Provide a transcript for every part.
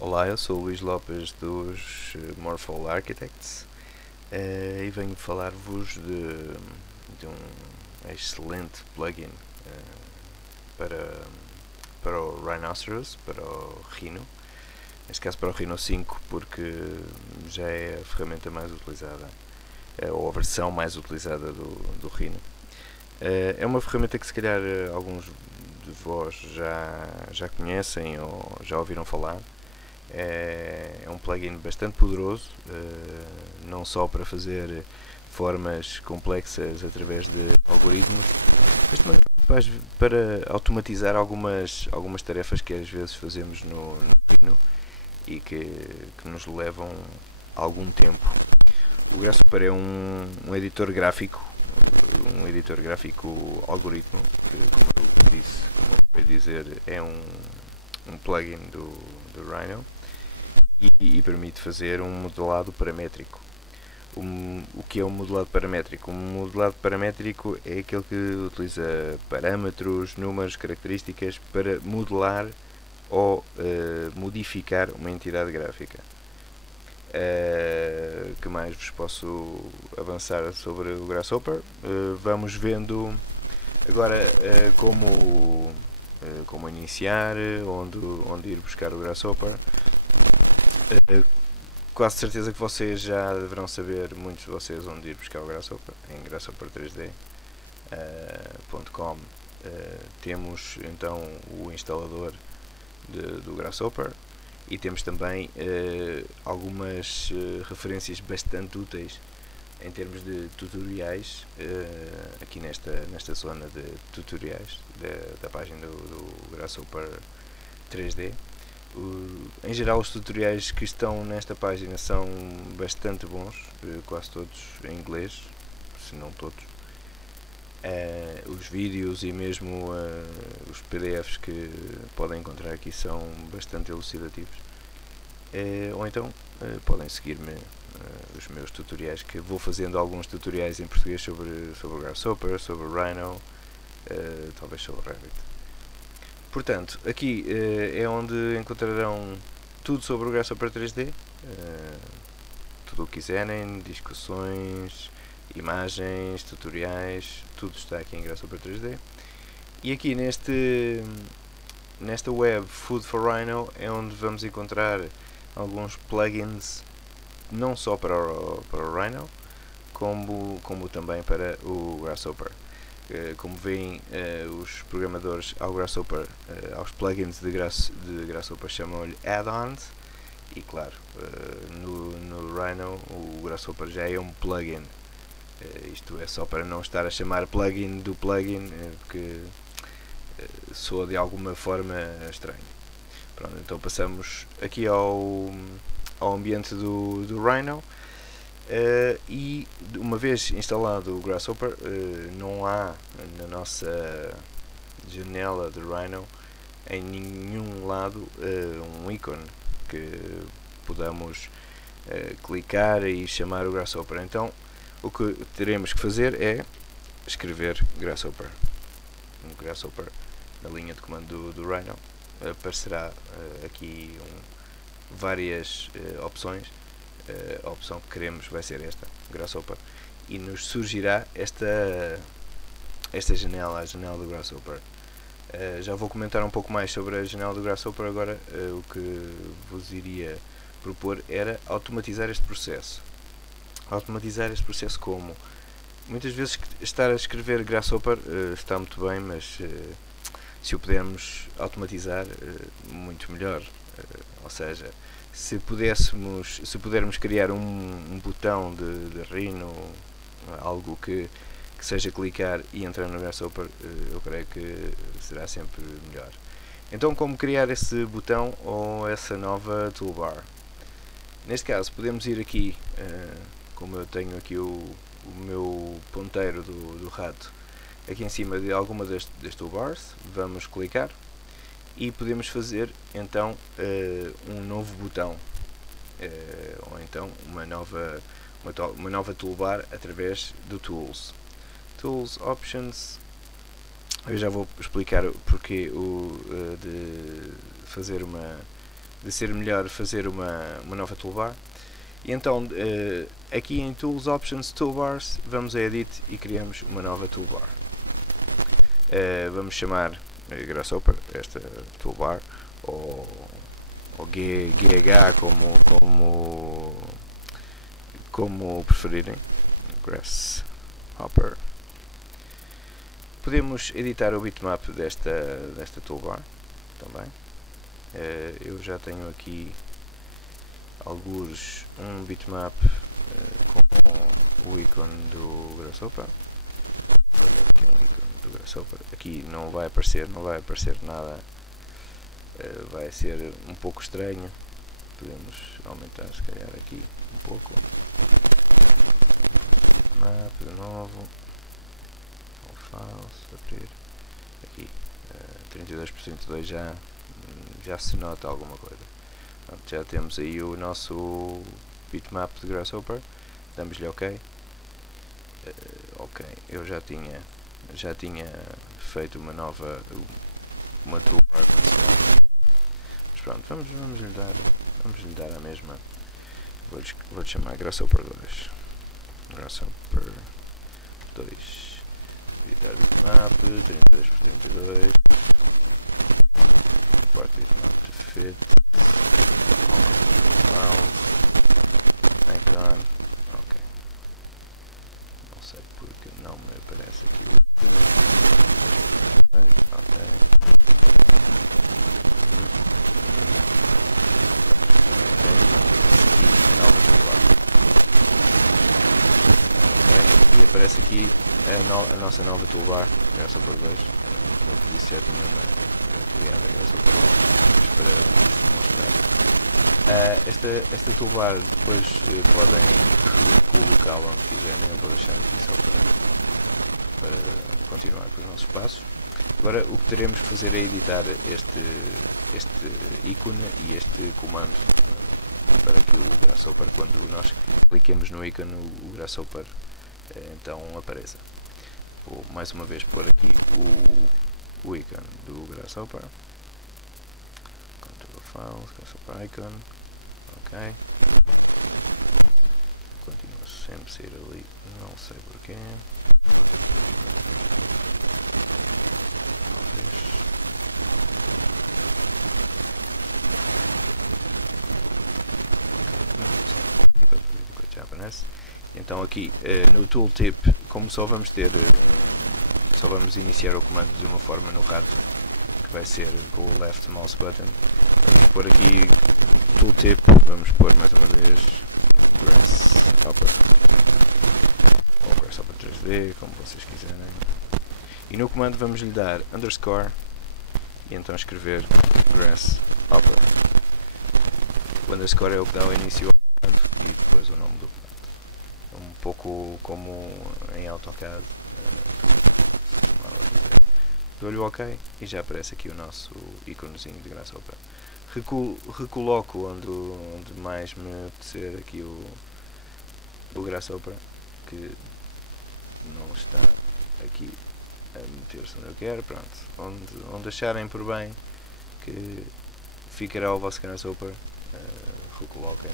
Olá, eu sou o Luís Lopes dos Morphole Architects e venho falar-vos de um excelente plugin para, para o Rhinoceros, para o Rhino, neste caso para o Rhino 5, porque já é a ferramenta mais utilizada, ou a versão mais utilizada do Rhino. É uma ferramenta que se calhar alguns de vós já conhecem ou já ouviram falar. É um plugin bastante poderoso, não só para fazer formas complexas através de algoritmos, mas para automatizar algumas tarefas que às vezes fazemos no Rhino e que nos levam algum tempo. O Grasshopper é um editor gráfico, algoritmo, que, como eu disse, vai dizer, é um plugin do Rhino e permite fazer um modelado paramétrico. O que é um modelado paramétrico? Um modelado paramétrico é aquele que utiliza parâmetros, números, características para modelar ou modificar uma entidade gráfica. Que mais vos posso avançar sobre o Grasshopper? Vamos vendo agora como iniciar, onde ir buscar o Grasshopper. Quase certeza que vocês já deverão saber, muitos de vocês, onde ir buscar o Grasshopper, em grasshopper3d.com. Temos então o instalador do Grasshopper e temos também algumas referências bastante úteis em termos de tutoriais, aqui nesta zona de tutoriais da página do Grasshopper 3D. Em geral, os tutoriais que estão nesta página são bastante bons, quase todos em inglês, se não todos. Os vídeos e mesmo os PDFs que podem encontrar aqui são bastante elucidativos. Ou então podem seguir-me os meus tutoriais, que vou fazendo alguns tutoriais em português sobre o Grasshopper, sobre o Rhino, talvez sobre o Revit. Portanto, aqui é onde encontrarão tudo sobre o Grasshopper 3D, tudo o que quiserem, discussões, imagens, tutoriais, tudo está aqui em Grasshopper 3D. E aqui nesta web Food for Rhino é onde vamos encontrar alguns plugins, não só para o Rhino, como também para o Grasshopper. Como veem, os programadores aos plugins de Grasshopper chamam-lhe add-ons, e claro, no Rhino o Grasshopper já é um plugin. Isto é só para não estar a chamar plugin do plugin, porque soa de alguma forma estranho. Pronto, então passamos aqui ao ambiente do Rhino. E uma vez instalado o Grasshopper, não há na nossa janela de Rhino em nenhum lado um ícone que podamos clicar e chamar o Grasshopper. Então o que teremos que fazer é escrever Grasshopper. Um Grasshopper na linha de comando do Rhino aparecerá aqui várias opções. A opção que queremos vai ser esta, Grasshopper, e nos surgirá esta janela, a janela do Grasshopper. Já vou comentar um pouco mais sobre a janela do Grasshopper. Agora o que vos iria propor era automatizar este processo. Automatizar este processo como? Muitas vezes estar a escrever Grasshopper está muito bem, mas se o pudermos automatizar, muito melhor. Ou seja, se pudermos criar um botão de Rhino, algo que seja clicar e entrar no Grasshopper, eu creio que será sempre melhor. Então, como criar esse botão ou essa nova toolbar? Neste caso, podemos ir aqui, como eu tenho aqui o meu ponteiro do rato aqui em cima de alguma das toolbars, vamos clicar e podemos fazer então um novo botão, ou então uma nova toolbar através do Tools, Options. Eu já vou explicar porque de fazer uma ser melhor fazer uma nova toolbar. E então aqui em Tools, Options, Toolbars, vamos a Edit e criamos uma nova toolbar. Vamos chamar Grasshopper esta toolbar, ou GH, como preferirem. Grasshopper. Podemos editar o bitmap desta toolbar também. Eu já tenho aqui alguns um bitmap com o ícone do Grasshopper. Aqui não vai aparecer nada, vai ser um pouco estranho. Podemos aumentar se calhar aqui um pouco. Map de novo. Files, abrir. Aqui 32% já se nota alguma coisa. Pronto, já temos aí o nosso bitmap de Grasshopper. Damos-lhe OK. Ok, eu já tinha feito uma toolbar. Mas pronto, vamos lhe dar a mesma. Vou-lhe chamar Grasshopper 2. Grasshopper 2. Editar bitmap 32.2. Fit. A nossa nova toolbar, esta toolbar depois podem colocá-la para continuar os nossos passos. Agora o que teremos que fazer é editar este ícone e este comando para que o Grasshopper, quando nós cliquemos no ícone, o Grasshopper então apareça. Vou mais uma vez pôr aqui o ícone do Grasshopper. Control Files, Grasshopper Icon. Ok. Continua sempre a sair ali, não sei porquê. Já aparece. Então aqui no Tooltip, como só vamos iniciar o comando de uma forma, no caso que vai ser o left mouse button, vamos pôr aqui Tooltip, vamos pôr mais uma vez Grasshopper ou Grasshopper 3D, como vocês quiserem, e no comando vamos lhe dar underscore e então escrever Grasshopper. O underscore é o que dá o início ao comando e depois o nome do comando, um pouco como em AutoCAD. Dou-lhe o OK e já aparece aqui o nosso íconezinho de Grasshopper. Recoloco onde mais me apetecer aqui o Grasshopper, que não está aqui a meter-se onde eu quero. Pronto, onde acharem por bem que ficará o vosso Grasshopper, recoloquem.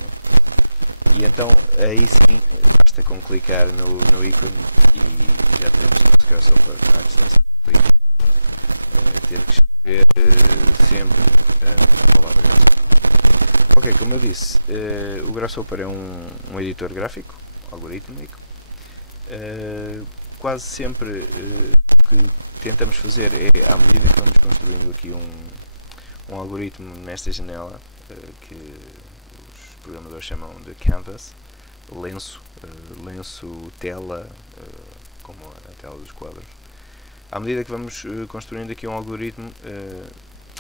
E então aí sim basta com clicar no ícone e já temos o Grasshopper. Ter que escrever sempre ok, como eu disse, o Grasshopper é um editor gráfico algorítmico. Quase sempre o que tentamos fazer é, à medida que vamos construindo aqui um algoritmo nesta janela, que os programadores chamam de canvas, lenço, tela, como a tela dos quadros. À medida que vamos construindo aqui um algoritmo,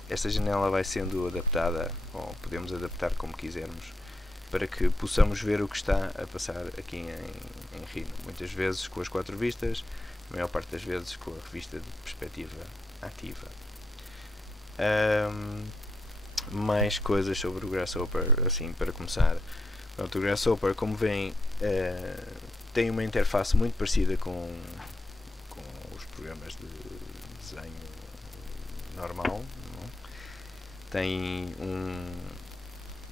esta janela vai sendo adaptada, ou podemos adaptar como quisermos, para que possamos ver o que está a passar aqui em Rhino. Muitas vezes com as 4 vistas, a maior parte das vezes com a revista de perspectiva ativa. Mais coisas sobre o Grasshopper, assim, para começar. Pronto, o Grasshopper, como veem, tem uma interface muito parecida com os programas de desenho normal, não? Tem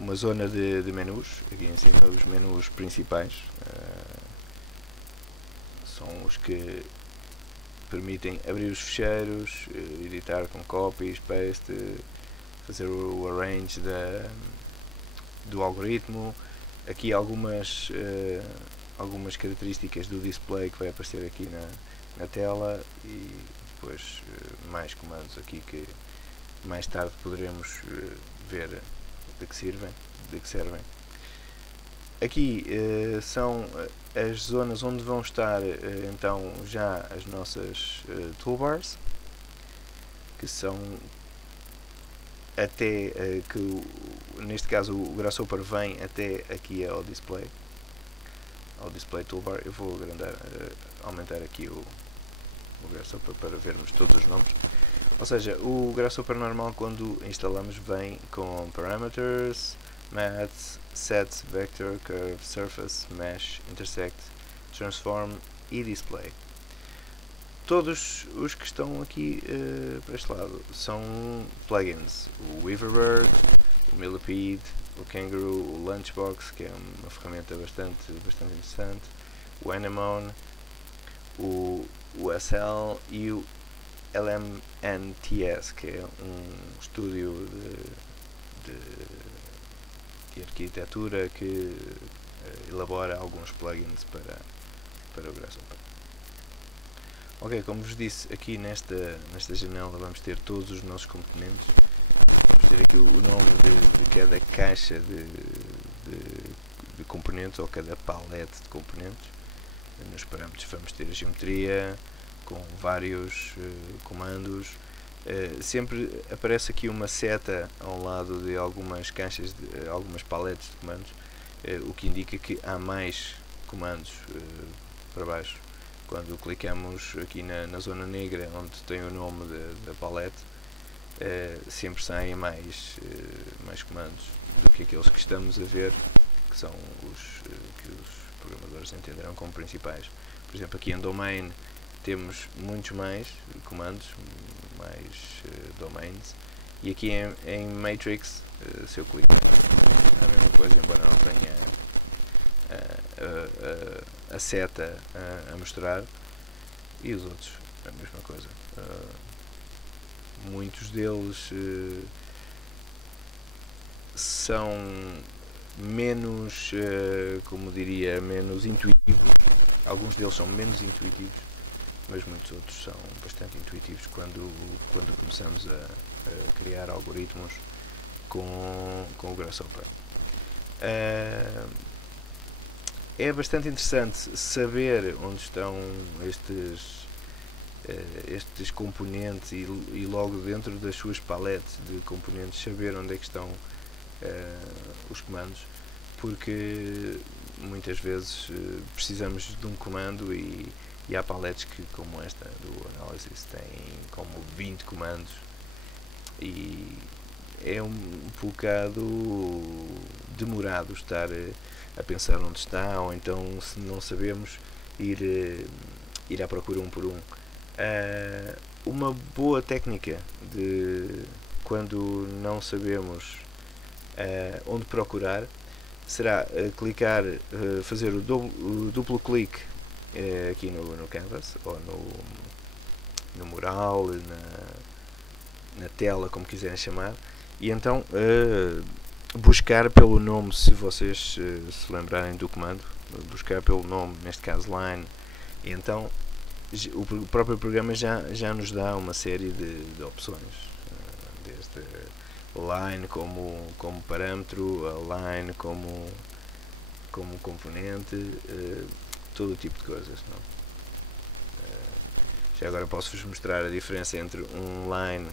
uma zona de menus. Aqui em cima os menus principais são os que permitem abrir os ficheiros, editar com copies, paste, fazer o arrange do algoritmo. Aqui algumas características do display que vai aparecer aqui na tela, e depois mais comandos aqui que mais tarde poderemos ver de que servem. Aqui são as zonas onde vão estar então já as nossas toolbars, que são até que neste caso o Grasshopper vem até aqui ao display toolbar. Eu vou aumentar aqui o Grasshopper para vermos todos os nomes. Ou seja, o Grasshopper normal, quando instalamos, vem com Parameters, Math, Set, Vector, Curve, Surface, Mesh, Intersect, Transform e Display. Todos os que estão aqui para este lado são plugins. O Weaverbird, o Millipede, o Kangaroo, o Lunchbox, que é uma ferramenta bastante interessante, o Anemone, o SL e o LMNTS, que é um estúdio de arquitetura que elabora alguns plugins para o Grasshopper. Ok, como vos disse, aqui nesta janela vamos ter todos os nossos componentes. Vamos ter aqui o nome de cada caixa de componentes, ou cada palete de componentes. Nos parâmetros vamos ter a geometria com vários comandos. Sempre aparece aqui uma seta ao lado de algumas caixas, algumas paletes de comandos, o que indica que há mais comandos para baixo. Quando clicamos aqui na zona negra, onde tem o nome da palete, sempre saem mais comandos do que aqueles que estamos a ver, que são os que os programadores entenderão como principais. Por exemplo, aqui em Domain temos muitos mais comandos, mais domains, e aqui em Matrix, se eu clicar na mesma coisa, embora não tenha a seta a mostrar, e os outros a mesma coisa. Muitos deles são menos, menos intuitivos. Alguns deles são menos intuitivos, mas muitos outros são bastante intuitivos quando começamos a criar algoritmos com o Grasshopper. É bastante interessante saber onde estão estes componentes e logo dentro das suas paletes de componentes saber onde é que estão os comandos, porque muitas vezes precisamos de um comando e há paletes que, como esta do Analysis, têm como 20 comandos, e é um bocado demorado estar a pensar onde está, ou então, se não sabemos, ir à procura um por um. Uma boa técnica de quando não sabemos onde procurar será clicar, fazer o duplo clique aqui no canvas, ou no mural, na tela, como quiserem chamar, e então buscar pelo nome, se vocês se lembrarem do comando, buscar pelo nome, neste caso line, e então o próprio programa já nos dá uma série de opções, desde line como parâmetro, a line como componente, todo o tipo de coisas. Não? Já agora posso-vos mostrar a diferença entre um line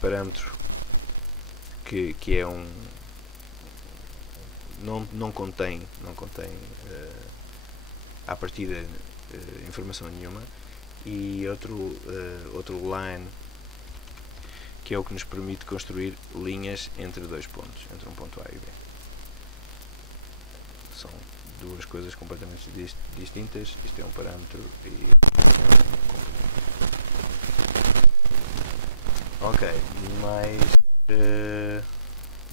parâmetro que é não contém à partida informação nenhuma, e outro line que é o que nos permite construir linhas entre dois pontos, entre um ponto A e B. São duas coisas completamente distintas. Isto é um parâmetro e um componente. Ok,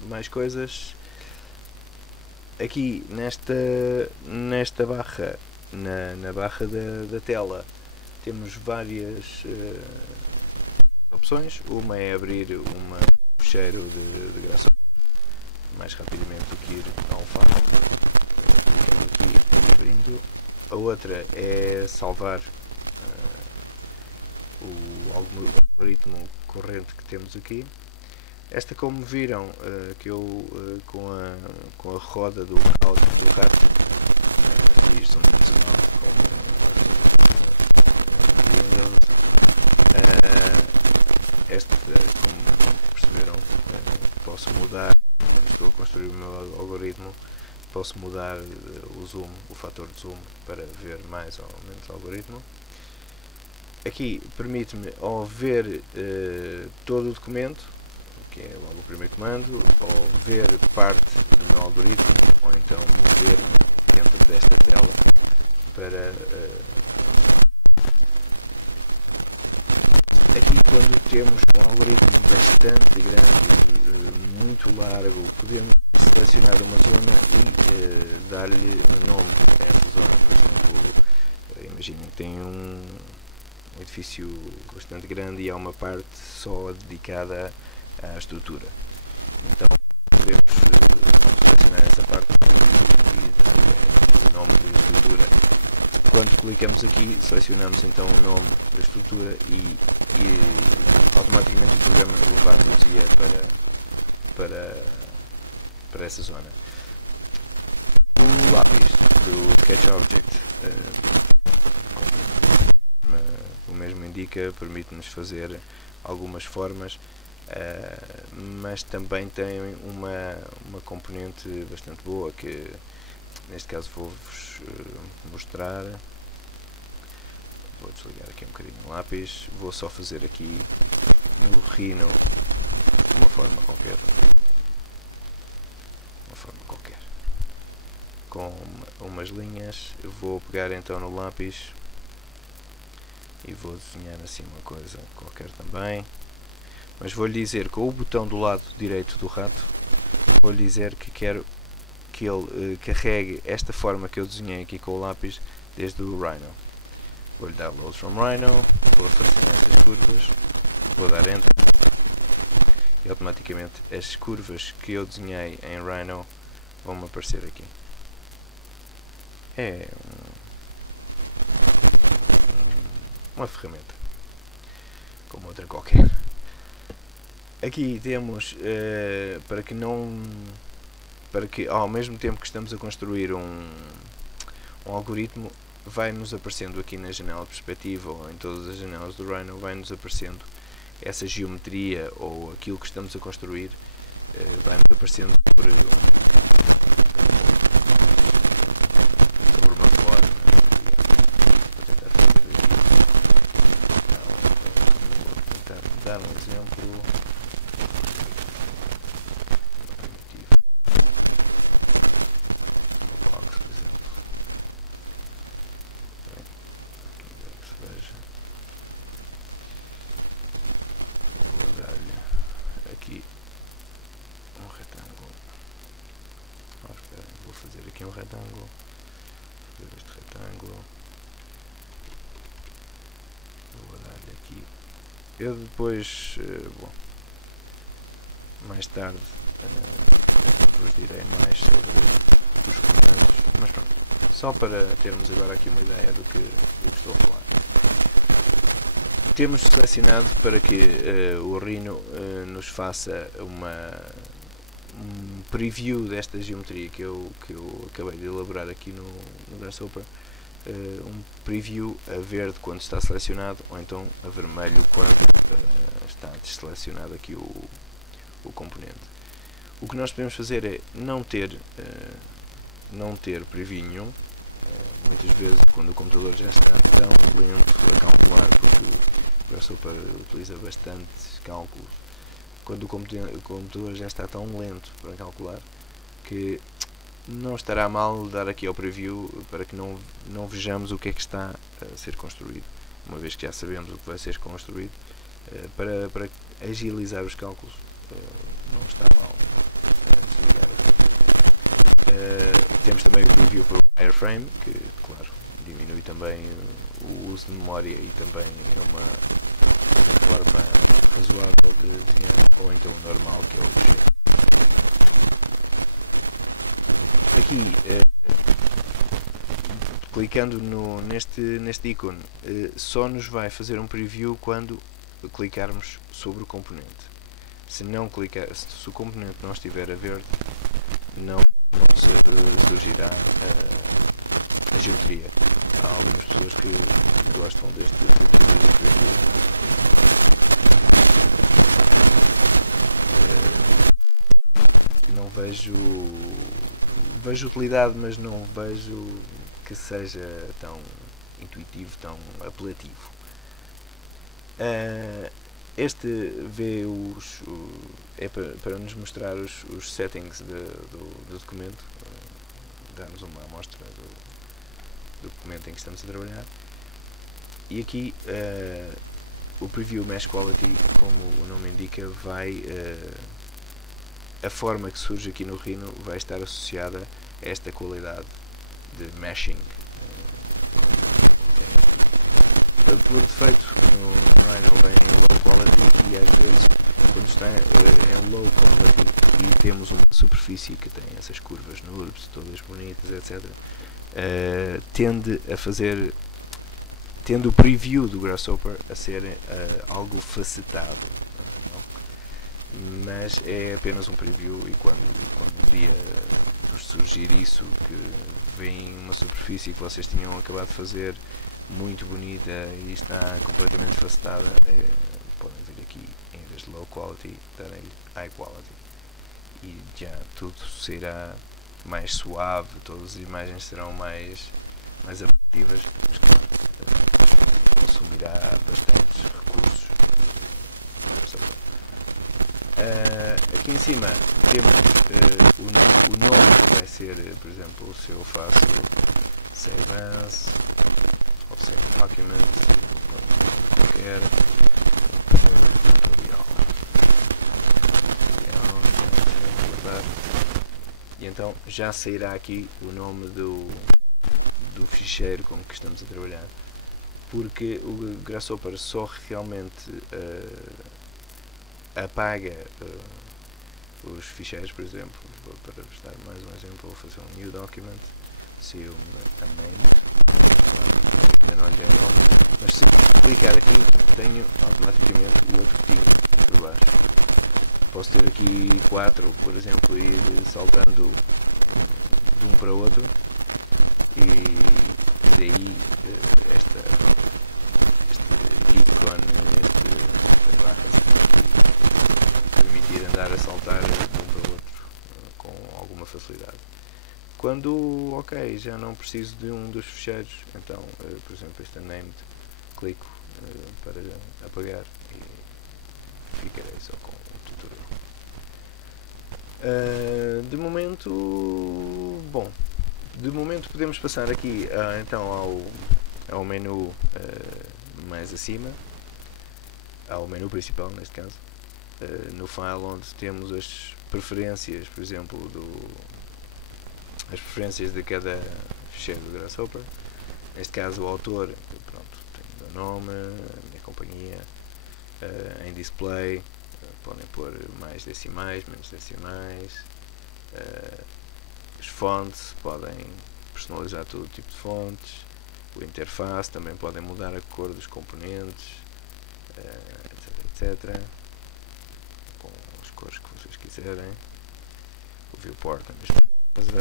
mais coisas. Aqui nesta barra, na barra da tela, temos várias opções. Uma é abrir um fecheiro de gravação mais rapidamente do que ir ao file. Aqui abrindo. A outra é salvar o algoritmo corrente que temos aqui. Esta, como viram, que eu com a roda do rato, esta, como perceberam, posso mudar. Estou a construir o meu algoritmo, posso mudar o zoom, o fator de zoom, para ver mais ou menos o algoritmo. Aqui permite-me ou ver todo o documento, que é logo o primeiro comando, ou ver parte do algoritmo, ou então ver dentro desta tela para aqui, quando temos um algoritmo bastante grande, muito largo, podemos selecionar uma zona e dar-lhe um nome. Imaginem que tem um edifício bastante grande e há uma parte só dedicada à estrutura. Então podemos selecionar essa parte e dar o nome de estrutura. Quando clicamos aqui, selecionamos então o nome da estrutura e automaticamente podemos levar para essa zona. O lápis do Sketch Object, o mesmo indica, permite-nos fazer algumas formas, mas também tem uma componente bastante boa, que neste caso vou-vos mostrar. Vou desligar aqui um bocadinho o lápis, vou só fazer aqui no Rhino uma forma qualquer, com umas linhas. Eu vou pegar então no lápis e vou desenhar assim uma coisa qualquer também, mas vou-lhe dizer, com o botão do lado direito do rato, vou-lhe dizer que quero que ele carregue esta forma que eu desenhei aqui com o lápis desde o Rhino. Vou-lhe dar Load from Rhino, vou selecionar as curvas, vou dar Enter e automaticamente as curvas que eu desenhei em Rhino vão-me aparecer aqui. É uma ferramenta como outra qualquer. Aqui temos para que ao mesmo tempo que estamos a construir um algoritmo, vai-nos aparecendo aqui na janela de perspectiva ou em todas as janelas do Rhino, vai-nos aparecendo essa geometria ou aquilo que estamos a construir, vai-nos aparecendo por uma forma. Vou tentar dar um exemplo. Uma primitiva. Aqui um retângulo. Vou fazer aqui um retângulo. Vou fazer este retângulo. Vou dar-lhe aqui. Eu depois, bom, mais tarde, direi mais só para termos agora aqui uma ideia do que vou falar. Temos selecionado para que o Rhino nos faça um preview desta geometria que eu acabei de elaborar aqui no Grasshopper. Um preview a verde quando está selecionado, ou então a vermelho quando está desselecionado aqui o componente. O que nós podemos fazer é não ter preview nenhum. Muitas vezes, quando o computador já está tão lento para calcular, porque o Grasshopper utiliza bastantes cálculos, quando o computador já está tão lento para calcular, que não estará mal dar aqui ao preview para que não vejamos o que é que está a ser construído, uma vez que já sabemos o que vai ser construído, para agilizar os cálculos, não está mal. Temos também o preview para o wireframe, que claro, diminui também o uso de memória e também uma razoável de ou então normal. Clicando neste ícone, só nos vai fazer um preview quando clicarmos sobre o componente. Se o componente não estiver a verde, não surgirá a geometria. Há algumas pessoas que gostam deste não vejo utilidade, mas não vejo que seja tão intuitivo, tão apelativo. Este vê é para nos mostrar os settings do documento, dar-nos uma amostra do documento em que estamos a trabalhar. E aqui o Preview Mesh Quality, como o nome indica, a forma que surge aqui no Rhino vai estar associada a esta qualidade de meshing. Por defeito, no Rhino vem quality e às vezes, quando está em low quality e temos uma superfície que tem essas curvas NURBS, todas bonitas, etc., tende o preview do Grasshopper a ser algo facetado, mas é apenas um preview, e quando devia surgir isso, que vem uma superfície que vocês tinham acabado de fazer muito bonita e está completamente facetada, podem vir aqui, em vez de low quality, darem high quality e já tudo será mais suave, todas as imagens serão mais atrativas, consumirá bastantes recursos. Aqui em cima temos o nome que vai ser, por exemplo, se eu faço save as ou save document, como qualquer tutorial, guardar, e então já sairá aqui o nome do ficheiro com que estamos a trabalhar, porque o Grasshopper só realmente apaga os ficheiros. Por exemplo, para vos dar mais um exemplo, vou fazer um new document, mas se eu clicar aqui, tenho automaticamente o outro título por baixo. Posso ter aqui 4, por exemplo, e ir saltando de um para o outro, e daí permitir andar a saltar de um para o outro com alguma facilidade. Quando, ok, já não preciso de um dos ficheiros, então, por exemplo, este named, clico para apagar e ficarei só com o tutorial. De momento podemos passar aqui então ao menu mais acima, ao menu principal neste caso, no file onde temos as preferências, por exemplo, as preferências de cada ficheiro do Grasshopper. Neste caso o autor, pronto, tem o meu nome, a minha companhia, em display, podem pôr mais decimais, menos decimais, as fontes, podem personalizar todo tipo de fontes, o interface, também podem mudar a cor dos componentes, etc, com as cores que vocês quiserem. O viewport é a mesma coisa,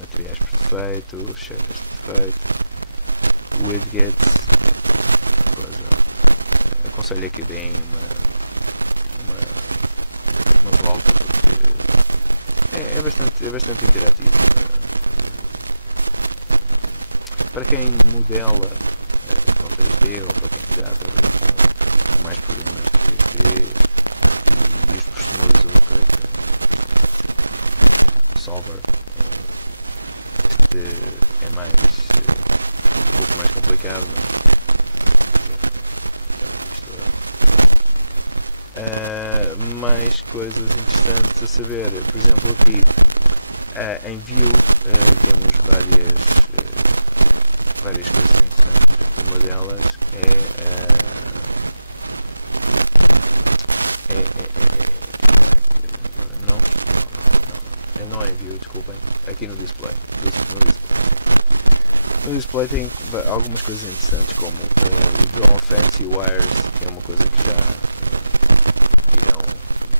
materiais por defeito, cheiros por defeito, o widget, aconselho aqui bem uma volta, é bastante interativo. Para quem modela solver, é mais complicado. coisas interessantes a saber. Por exemplo, aqui em Vue temos várias coisas. Uma delas não é Vue, desculpem, aqui no display. No display tem algumas coisas interessantes, como o Draw Fancy Wires, que é uma coisa que já irão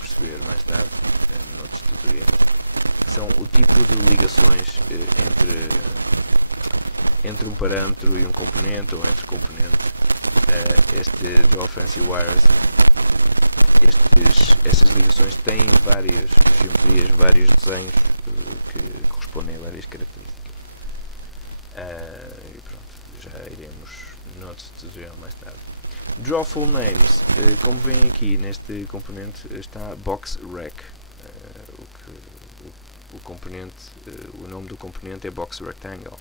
perceber mais tarde, são o tipo de ligações entre um parâmetro e um componente, ou entre componentes. Este Draw Fancy Wires, estas ligações têm várias geometrias, vários desenhos que correspondem a várias características. E pronto, já iremos noutro tutorial mais tarde. Draw Full Names, como veem aqui neste componente está BoxRec. O componente, o nome do componente é BoxRectangle,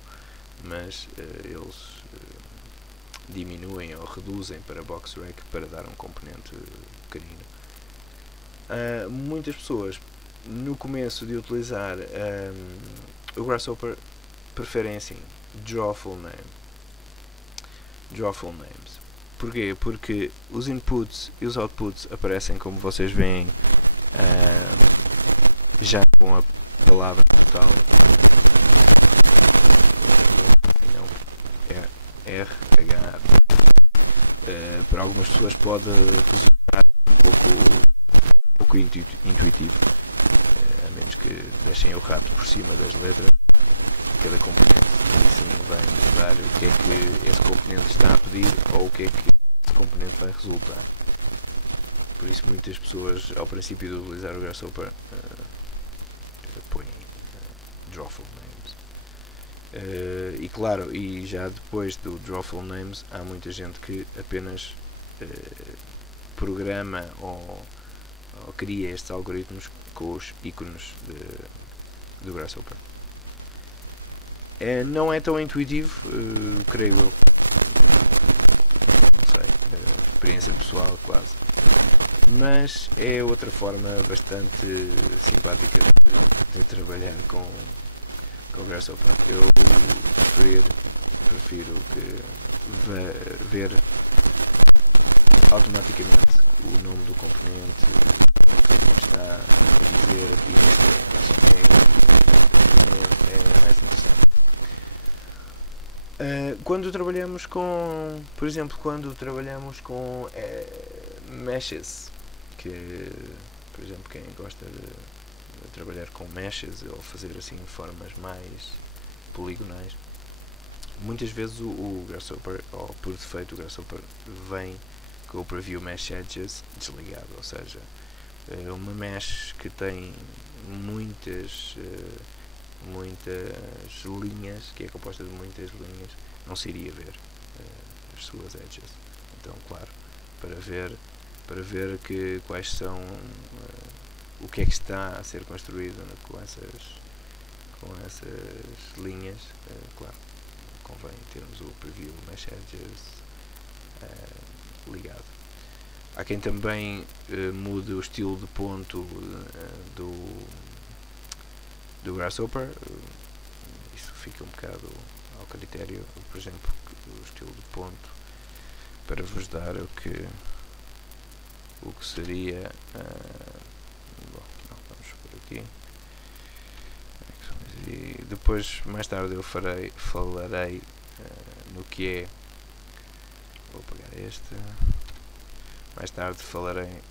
mas eles diminuem ou reduzem para BoxRec para dar um componente pequenino. Muitas pessoas no começo de utilizar o Grasshopper preferem assim Draw Full Names. Porquê? Porque os inputs e os outputs aparecem, como vocês veem, já com a palavra total e não RH. Para algumas pessoas pode resultar um pouco intuitivo, a menos que deixem o rato por cima das letras. Cada componente vai mostrar o que é que esse componente está a pedir ou o que é que esse componente vai resultar. Por isso muitas pessoas ao princípio de utilizar o Grasshopper põem Draw Full Names. E claro, e já depois do Draw Full Names há muita gente que apenas programa ou cria estes algoritmos com os ícones do Grasshopper. Não é tão intuitivo, creio eu. Experiência pessoal quase. Mas é outra forma bastante simpática de trabalhar com o Grasshopper. Eu prefiro ver automaticamente o nome do componente que está a dizer quando trabalhamos com, por exemplo, meshes, que, por exemplo, quem gosta de trabalhar com meshes ou fazer assim formas mais poligonais, muitas vezes o Grasshopper, ou por defeito o Grasshopper, vem com o Preview Mesh Edges desligado, ou seja, uma mesh que tem muitas linhas, que é composta de muitas linhas, não se iria ver as suas edges. Então, claro, para ver quais são o que é que está a ser construído com essas linhas, claro, convém termos o Preview Mesh Edges ligado. Há quem também mude o estilo de ponto do Grasshopper. Isso fica um bocado ao critério, por exemplo, o estilo de ponto, para vos dar o que seria bom, não, vamos por aqui, e depois mais tarde eu falarei no que é, vou apagar este, mais tarde falarei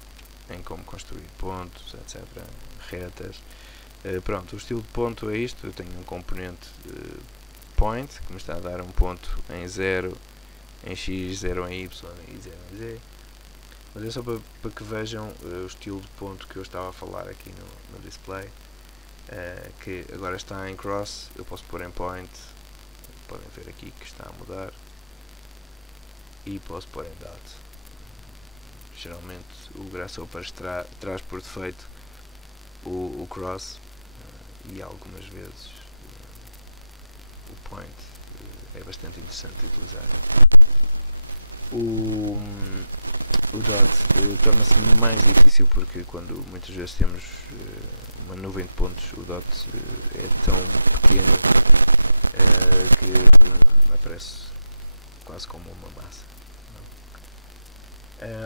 em como construir pontos, etc, retas. Pronto, o estilo de ponto é isto. Eu tenho um componente point que me está a dar um ponto em 0 em x, 0 em y e 0 em z, mas é só para que vejam o estilo de ponto que eu estava a falar aqui no display, que agora está em cross. Eu posso pôr em point, podem ver aqui que está a mudar, e posso pôr em dot. Geralmente o Grasshopper traz por defeito o cross, e algumas vezes o point. É bastante interessante de utilizar. o dot torna-se mais difícil, porque quando muitas vezes temos uma nuvem de pontos, o dot é tão pequeno que aparece quase como uma massa.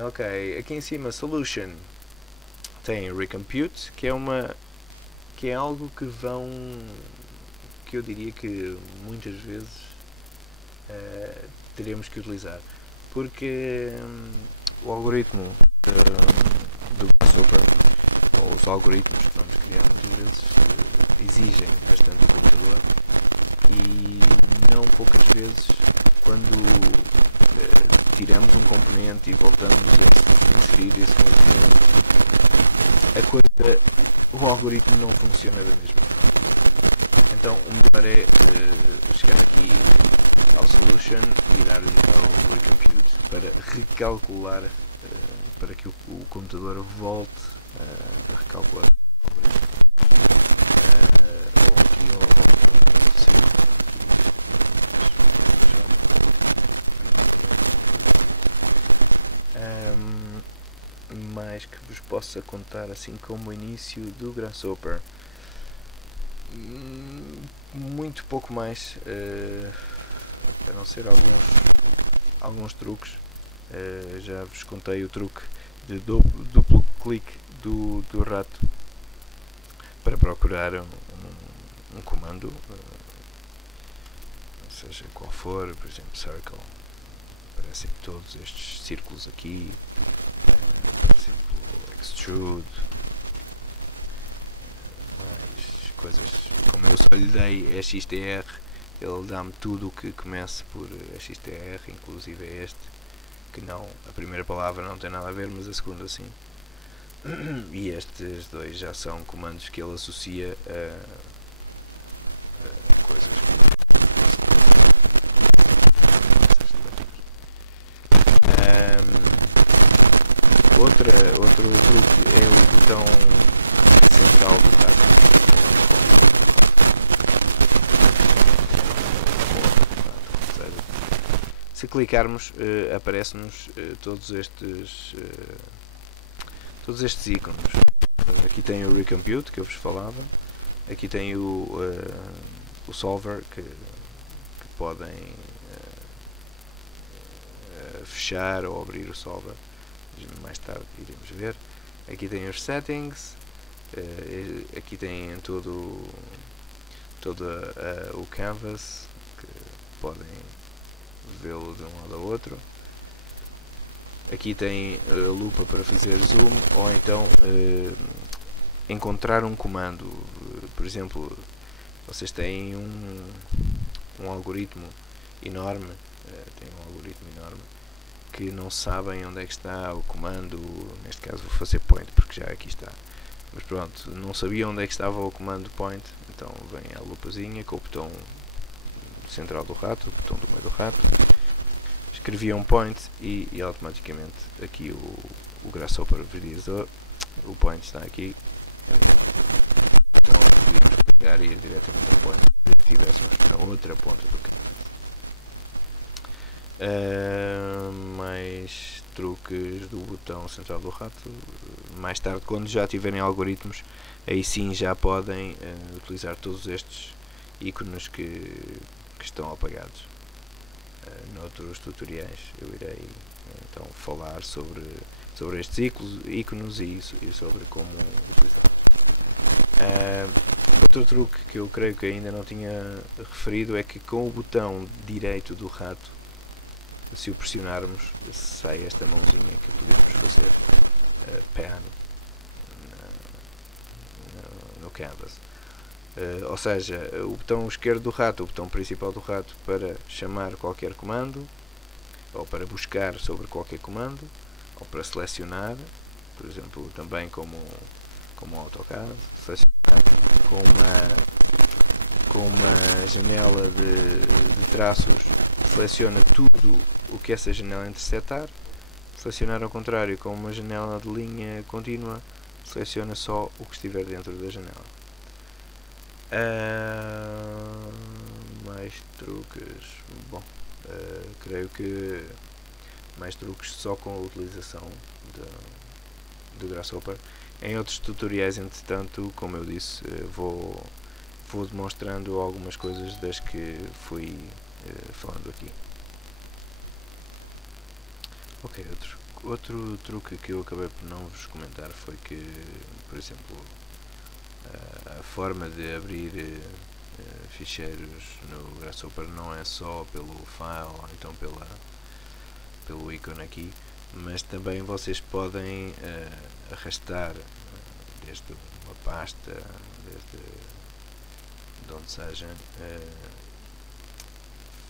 Ok, aqui em cima, solution, tem recompute, que é algo que eu diria que muitas vezes teremos que utilizar, porque o algoritmo do Grasshopper, ou os algoritmos que nós criamos, às vezes exigem bastante computador, e não poucas vezes, quando tiramos um componente e voltamos a inserir esse componente, o algoritmo não funciona da mesma maneira. Então o melhor é chegar aqui ao solution e dar o compute para recalcular, para que o computador volte a recalcular o algoritmo. Bom, aqui mais que vos possa contar assim como o início do Grasshopper. Muito pouco mais, a não ser alguns truques. Já vos contei o truque de duplo clique do rato para procurar um comando, seja qual for, por exemplo circle, aparecem todos estes círculos aqui, extrude, coisas como eu só lhe dei XTR, ele dá-me tudo o que comece por XTR, inclusive este, que não, a primeira palavra não tem nada a ver, mas a segunda sim. E estes dois já são comandos que ele associa a outro é o botão central do rato, ou a roda do rato, como seja. Se clicarmos, aparecem-nos todos estes ícones. Aqui tem o recompute que eu vos falava, aqui tem o solver que podem fechar ou abrir o solver, mais tarde iremos ver. Aqui tem os settings, aqui tem todo o canvas, que podem vê-lo de um lado ao outro. Aqui tem a lupa para fazer zoom, ou então encontrar um comando. Por exemplo, vocês têm um algoritmo enorme, que não sabem onde é que está o comando. Neste caso vou fazer point, porque já aqui está, mas pronto, não sabia onde é que estava o comando point, então vem a lupazinha com o botão central do rato, o botão do meio do rato, escrevia um point e automaticamente aqui o Grasshopper visualizou, o point está aqui, pegar e ir direto ao point, na outra ponta do canto. Mais truques do botão central do rato, mais tarde, quando já tiverem algoritmos, aí sim já podem utilizar todos estes ícones que estão apagados. Noutros tutoriais eu irei então falar sobre estes ícones e sobre como outro truque que eu creio que ainda não tinha referido é que com o botão direito do rato, se o pressionarmos, sai esta mãozinha que podemos fazer pan no canvas. Ou seja, o botão esquerdo do rato, o botão principal do rato, para chamar qualquer comando, ou para buscar sobre qualquer comando, ou para selecionar, por exemplo, também como AutoCAD, selecionar com uma janela de traços, seleciona tudo o que essa janela interceptar. Selecionar ao contrário, com uma janela de linha contínua, seleciona só o que estiver dentro da janela. Mais truques. Bom, creio que mais truques só com a utilização do Grasshopper. Em outros tutoriais, entretanto, como eu disse, vou demonstrando algumas coisas das que fui falando aqui. Ok, outro truque que eu acabei por não vos comentar foi que, por exemplo, a forma de abrir ficheiros no Grasshopper não é só pelo file ou então pelo ícone aqui, mas também vocês podem arrastar desde uma pasta, desde de onde seja,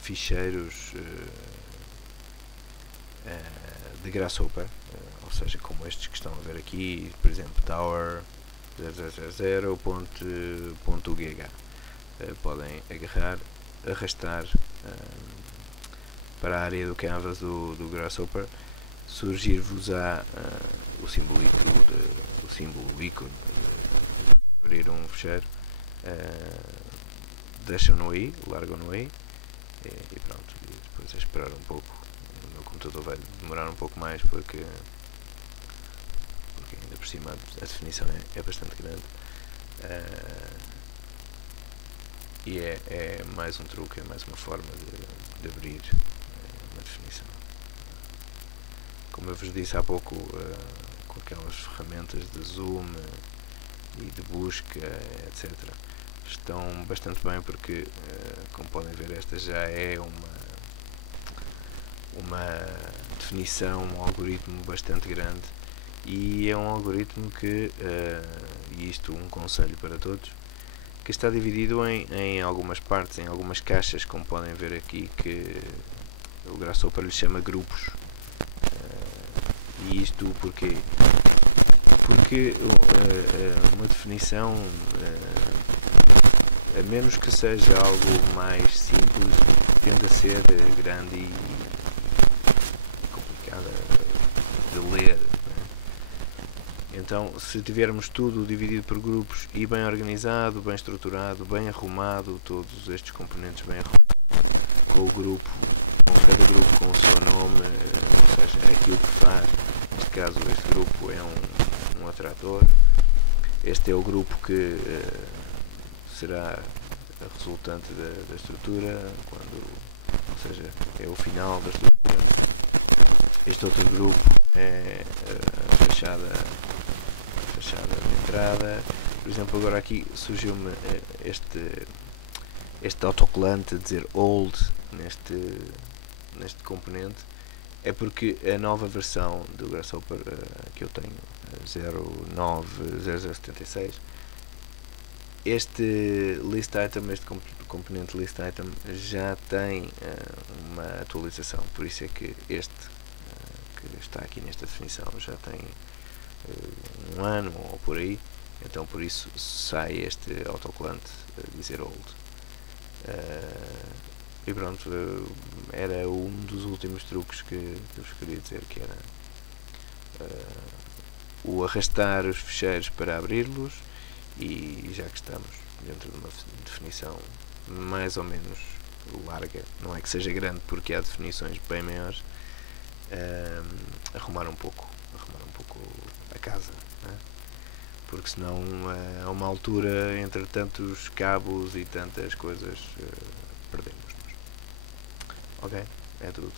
ficheiros de Grasshopper, ou seja, como estes que estão a ver aqui, por exemplo, tower 000.gh. Podem agarrar, arrastar para a área do canvas do Grasshopper, surgir-vos o símbolo ícone, abrir um fecheiro, deixam-no aí, largam-no aí e pronto, e depois é esperar um pouco. O meu computador vai demorar um pouco mais porque ainda por cima a definição é bastante grande. E é mais um truque, é mais uma forma de abrir uma definição. Como eu vos disse há pouco, com aquelas ferramentas de zoom e de busca, etc., estão bastante bem porque, como podem ver, esta já é uma definição, um algoritmo bastante grande, e é um algoritmo que, e isto um conselho para todos, que está dividido em algumas partes, em algumas caixas, como podem ver aqui, que o Grasshopper lhe chama grupos. E isto porquê? Porque uma definição, a menos que seja algo mais simples, tende a ser grande e complicada de ler. Então, se tivermos tudo dividido por grupos e bem organizado, bem estruturado, bem arrumado, todos estes componentes bem arrumados, com o grupo, com cada grupo com o seu nome, ou seja, é aquilo que faz. Neste caso, este grupo é um atrator. Este é o grupo que será a resultante da estrutura, ou seja, é o final da estrutura. Este outro grupo é a fachada de entrada. Por exemplo, agora aqui surgiu-me este autocolante a dizer old neste componente. É porque a nova versão do Grasshopper que eu tenho, 090076, este list item, este componente list item já tem uma atualização, por isso é que este que está aqui nesta definição já tem um ano ou por aí, então por isso sai este autocolante a dizer old. E pronto, era um dos últimos truques que eu vos queria dizer, que era o arrastar os ficheiros para abri-los, e já que estamos dentro de uma definição mais ou menos larga, não é que seja grande porque há definições bem maiores, arrumar um pouco a casa, né? Porque senão a uma altura, entre tantos cabos e tantas coisas, perdemos-nos. Ok, é tudo.